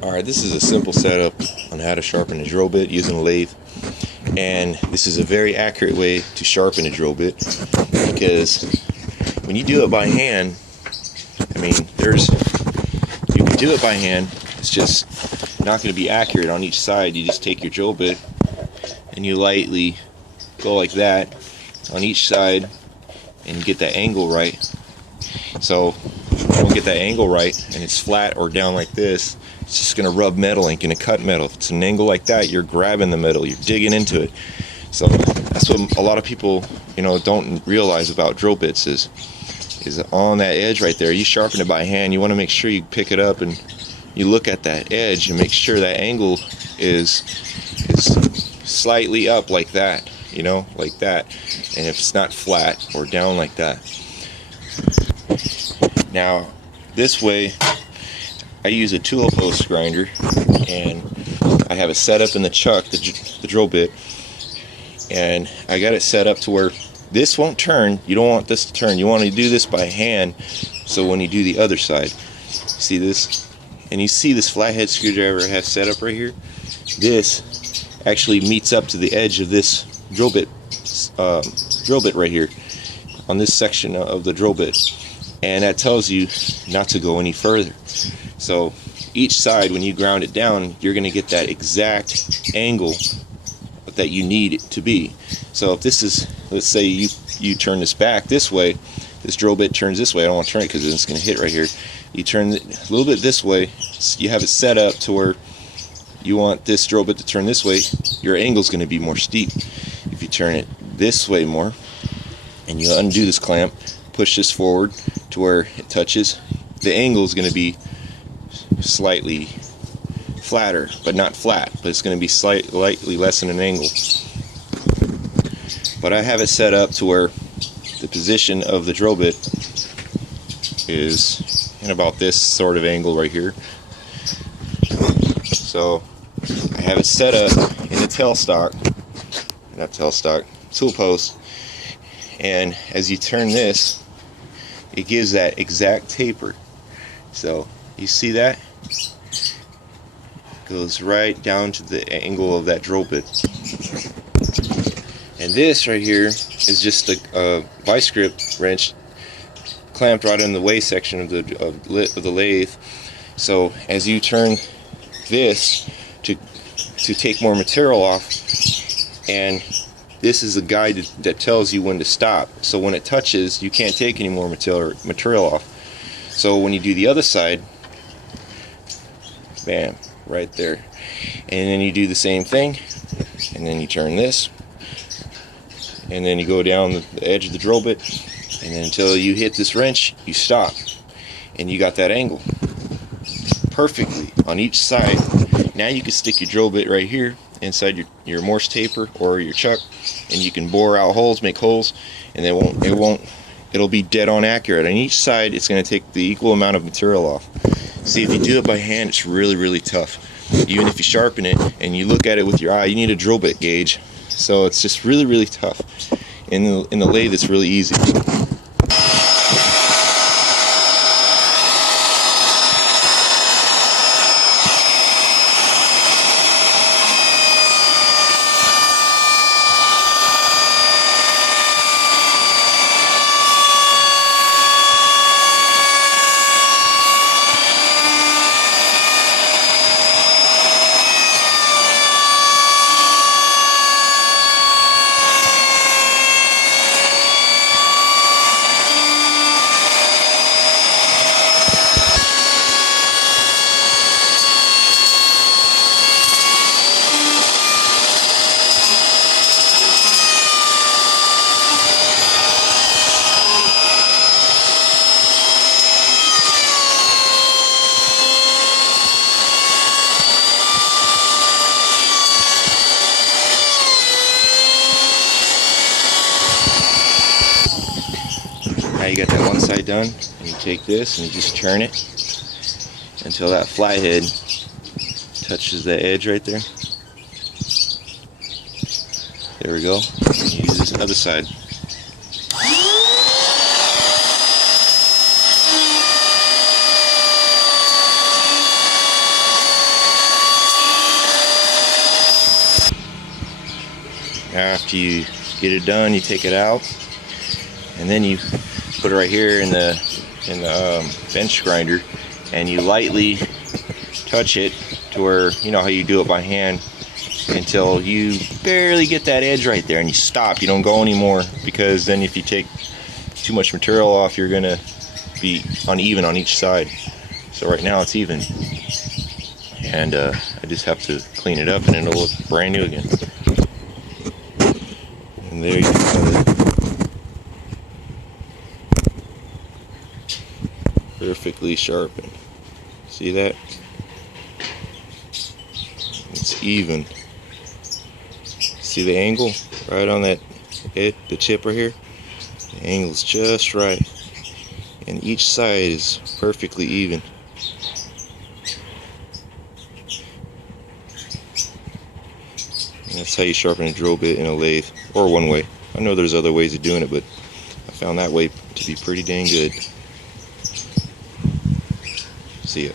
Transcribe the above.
Alright, this is a simple setup on how to sharpen a drill bit using a lathe, and this is a very accurate way to sharpen a drill bit, because when you do it by hand, I mean, you can do it by hand, it's just not going to be accurate on each side. You just take your drill bit and you lightly go like that on each side and get that angle right. So if you don't get that angle right and it's flat or down like this, it's just going to rub metal, ain't going to cut metal. If it's an angle like that, you're grabbing the metal, you're digging into it. So that's what a lot of people, don't realize about drill bits is on that edge right there. You sharpen it by hand, you want to make sure you pick it up and you look at that edge and make sure that angle is slightly up like that, like that. And if it's not flat or down like that. Now, this way, I use a tool post grinder, and I have it set up in the chuck, the drill bit, and I got it set up to where this won't turn. You don't want this to turn. You want to do this by hand, so when you do the other side, see this? And you see this flathead screwdriver I have set up right here? This actually meets up to the edge of this drill bit right here, on this section of the drill bit. And that tells you not to go any further. So each side, when you ground it down, you're going to get that exact angle that you need it to be. So if this is, let's say you turn this back this way, this drill bit turns this way. I don't want to turn it because it's going to hit right here. You turn it a little bit this way. You have it set up to where you want this drill bit to turn this way. Your angle is going to be more steep. If you turn it this way more, and you undo this clamp, push this forward to where it touches, the angle is going to be slightly flatter, but not flat, but it's going to be slightly less in an angle. But I have it set up to where the position of the drill bit is in about this sort of angle right here. So I have it set up in the tool post, and as you turn this, it gives that exact taper. So you see that? Goes right down to the angle of that drill bit. And this right here is just a vice grip wrench clamped right in the way section of the lathe. So as you turn this to take more material off, and this is a guide that tells you when to stop. So when it touches, you can't take any more material off. So when you do the other side, bam, right there. And then you do the same thing, and then you turn this, and then you go down the edge of the drill bit, and then until you hit this wrench, you stop. And you got that angle perfectly on each side. Now you can stick your drill bit right here inside your Morse taper or your chuck, and you can bore out holes, make holes, and it'll be dead on accurate. On each side, it's going to take the equal amount of material off. See, if you do it by hand, it's really, really tough. Even if you sharpen it and you look at it with your eye, you need a drill bit gauge. So it's just really, really tough. In the lathe, it's really easy. Now you got that one side done, and you take this and you just turn it until that flathead touches the edge right there. There we go. You use this other side. After you get it done, you take it out, and then you put it right here in the bench grinder, and you lightly touch it to where, you know how you do it by hand, until you barely get that edge right there, and you stop. You don't go anymore, because then if you take too much material off, you're gonna be uneven on each side. So right now it's even, and I just have to clean it up and it'll look brand new again. And there you have it, perfectly sharpened. See that? It's even. See the angle right on that the tip right here? The angle's just right, and each side is perfectly even. And that's how you sharpen a drill bit in a lathe, or one way. I know there's other ways of doing it, but I found that way to be pretty dang good. See ya.